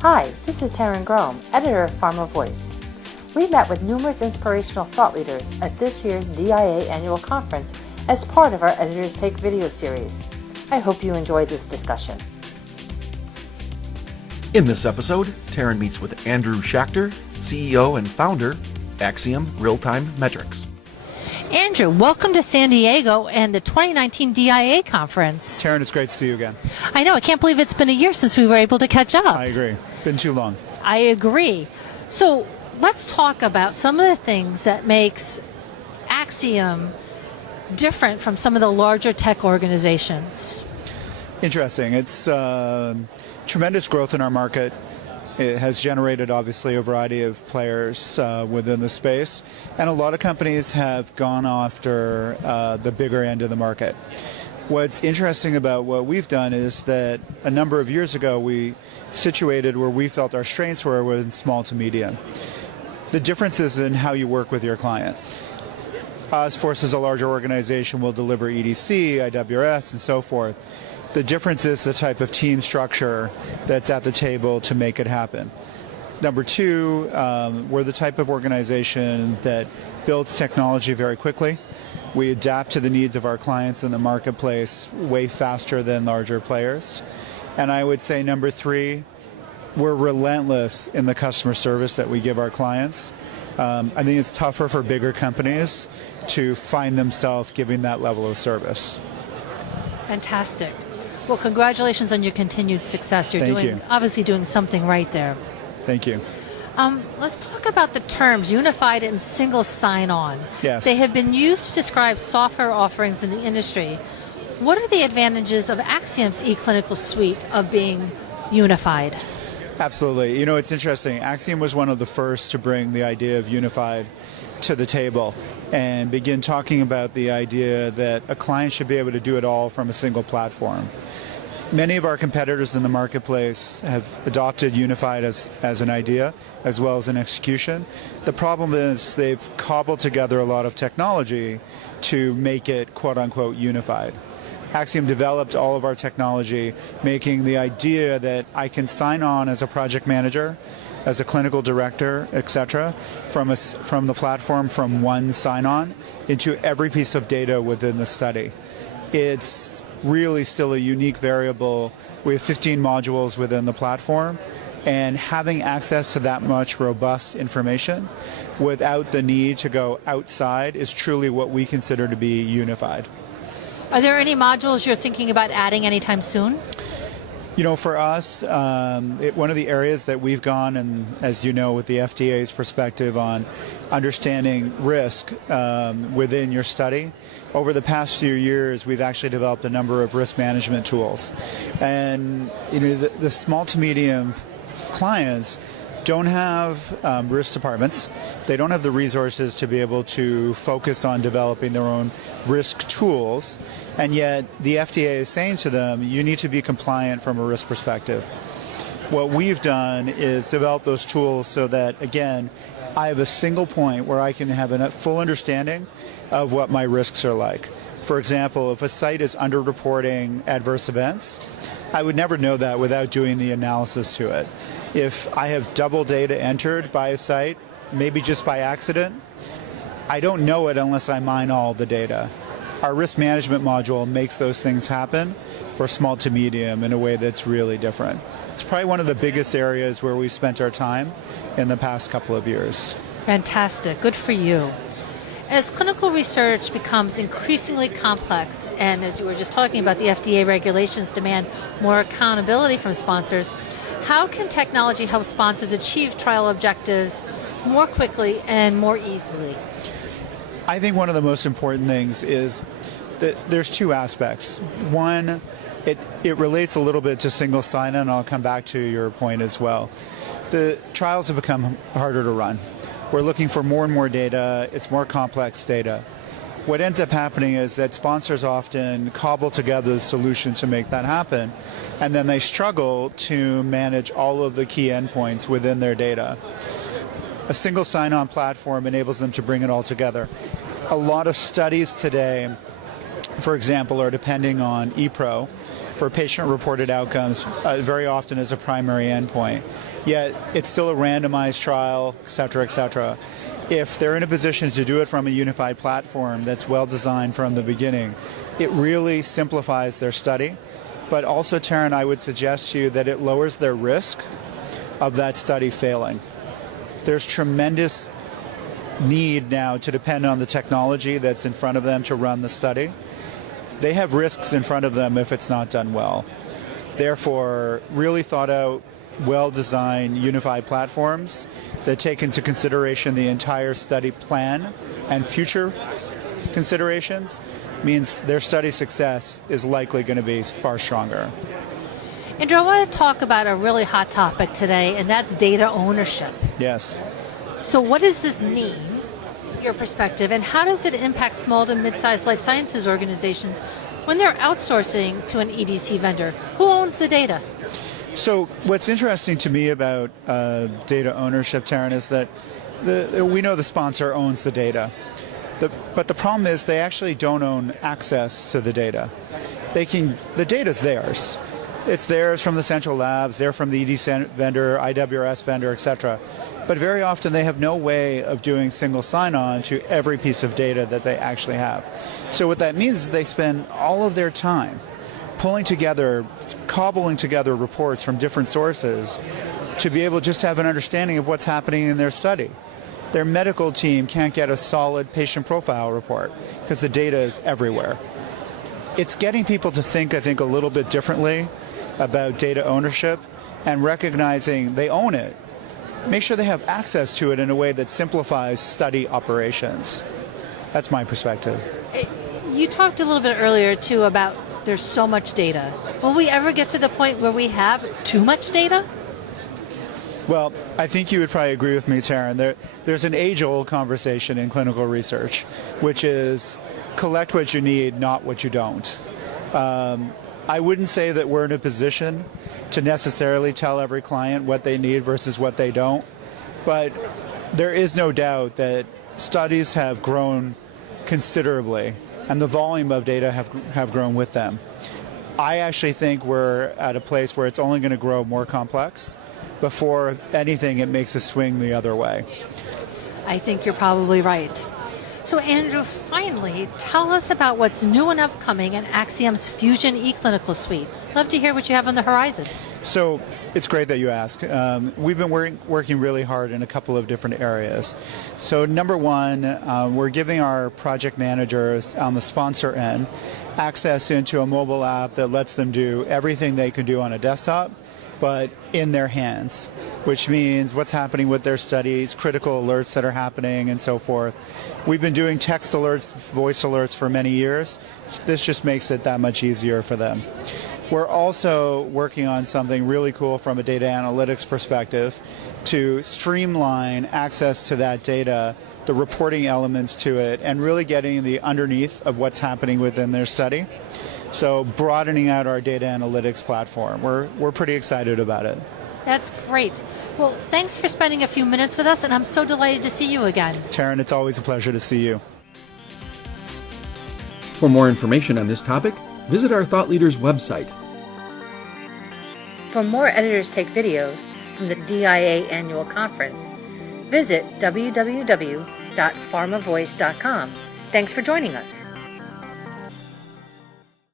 Hi, this is Taryn Grome, editor of Pharma Voice. We met with numerous inspirational thought leaders at this year's DIA annual conference as part of our Editors Take video series. I hope you enjoyed this discussion. In this episode, Taryn meets with Andrew Schachter, CEO and founder, Axiom Real-Time Metrics. Andrew, welcome to San Diego and the 2019 DIA conference. Taryn, it's great to see you again. I know, I can't believe it's been a year since we were able to catch up. I agree. Been too long. I agree. So let's talk about some of the things that makes Axiom different from some of the larger tech organizations. Interesting. It's tremendous growth in our market. It has generated, obviously, a variety of players within the space, and a lot of companies have gone after the bigger end of the market. What's interesting about what we've done is that a number of years ago we situated where we felt our strengths were was in small to medium. The difference is in how you work with your client. Salesforce is a larger organization, will deliver EDC, IWS, and so forth. The difference is the type of team structure that's at the table to make it happen. Number two, we're the type of organization that builds technology very quickly. We adapt to the needs of our clients in the marketplace way faster than larger players. And I would say number three, we're relentless in the customer service that we give our clients. I think it's tougher for bigger companies to find themselves giving that level of service. Fantastic. Well, congratulations on your continued success. You're obviously doing something right there. Thank you. Let's talk about the terms unified and single sign-on. Yes. They have been used to describe software offerings in the industry. What are the advantages of Axiom's eClinical suite of being unified? Absolutely. You know, it's interesting. Axiom was one of the first to bring the idea of unified to the table and begin talking about the idea that a client should be able to do it all from a single platform. Many of our competitors in the marketplace have adopted unified as an idea as well as an execution. The problem is they've cobbled together a lot of technology to make it quote-unquote unified. Axiom developed all of our technology, making the idea that I can sign on as a project manager, as a clinical director, etc., from the platform from one sign-on into every piece of data within the study. It's really still a unique variable. We have 15 modules within the platform, and having access to that much robust information without the need to go outside is truly what we consider to be unified. Are there any modules you're thinking about adding anytime soon? You know, for us, one of the areas that we've gone, and as you know, with the FDA's perspective on understanding risk within your study, over the past few years, we've actually developed a number of risk management tools. And you know, the small to medium clients don't have risk departments. They don't have the resources to be able to focus on developing their own risk tools, and yet the FDA is saying to them, you need to be compliant from a risk perspective. What we've done is develop those tools so that, again, I have a single point where I can have a full understanding of what my risks are like. For example, if a site is underreporting adverse events, I would never know that without doing the analysis to it. If I have double data entered by a site, maybe just by accident, I don't know it unless I mine all the data. Our risk management module makes those things happen for small to medium in a way that's really different. It's probably one of the biggest areas where we've spent our time in the past couple of years. Fantastic. Good for you. As clinical research becomes increasingly complex, and as you were just talking about, the FDA regulations demand more accountability from sponsors, how can technology help sponsors achieve trial objectives more quickly and more easily? I think one of the most important things is that there's two aspects. One, it relates a little bit to single sign-on, and I'll come back to your point as well. The trials have become harder to run. We're looking for more and more data. It's more complex data. What ends up happening is that sponsors often cobble together the solution to make that happen, and then they struggle to manage all of the key endpoints within their data. A single sign-on platform enables them to bring it all together. A lot of studies today, for example, are depending on ePro for patient-reported outcomes very often as a primary endpoint. yet it's still a randomized trial, et cetera, et cetera. If they're in a position to do it from a unified platform that's well designed from the beginning, it really simplifies their study. But also, Taryn, I would suggest to you that it lowers their risk of that study failing. There's tremendous need now to depend on the technology that's in front of them to run the study. They have risks in front of them if it's not done well. Therefore, really thought out, well-designed, unified platforms that take into consideration the entire study plan and future considerations means their study success is likely going to be far stronger. Andrew, I want to talk about a really hot topic today, and that's data ownership. Yes. So what does this mean, your perspective, and how does it impact small to mid-sized life sciences organizations when they're outsourcing to an EDC vendor? Who owns the data? So what's interesting to me about data ownership, Taryn, is that we know the sponsor owns the data. But the problem is they actually don't own access to the data. The data's theirs. It's theirs from the central labs, they're from the EDC vendor, IWRS vendor, etc. But very often they have no way of doing single sign-on to every piece of data that they actually have. So what that means is they spend all of their time pulling together, cobbling together reports from different sources to be able just to have an understanding of what's happening in their study. Their medical team can't get a solid patient profile report because the data is everywhere. It's getting people to think, I think, a little bit differently about data ownership and recognizing they own it. Make sure they have access to it in a way that simplifies study operations. That's my perspective. You talked a little bit earlier, too, about there's so much data. Will we ever get to the point where we have too much data? Well, I think you would probably agree with me, Taryn. There's an age-old conversation in clinical research, which is collect what you need, not what you don't. I wouldn't say that we're in a position to necessarily tell every client what they need versus what they don't, but there is no doubt that studies have grown considerably, and the volume of data have grown with them. I actually think we're at a place where it's only going to grow more complex. Before anything, it makes a swing the other way. I think you're probably right. So Andrew, finally, tell us about what's new and upcoming in Axiom's Fusion eClinical suite. Love to hear what you have on the horizon. So it's great that you ask. We've been working really hard in a couple of different areas. So number one, we're giving our project managers on the sponsor end access into a mobile app that lets them do everything they can do on a desktop, but in their hands, which means what's happening with their studies, critical alerts that are happening, and so forth. We've been doing text alerts, voice alerts for many years. This just makes it that much easier for them. We're also working on something really cool from a data analytics perspective to streamline access to that data, the reporting elements to it, and really getting the underneath of what's happening within their study. So broadening out our data analytics platform. We're pretty excited about it. That's great. Well, thanks for spending a few minutes with us, and I'm so delighted to see you again. Taryn, it's always a pleasure to see you. For more information on this topic, visit our Thought Leaders website. For more Editors Take videos from the DIA Annual Conference, visit www.pharmavoice.com. Thanks for joining us.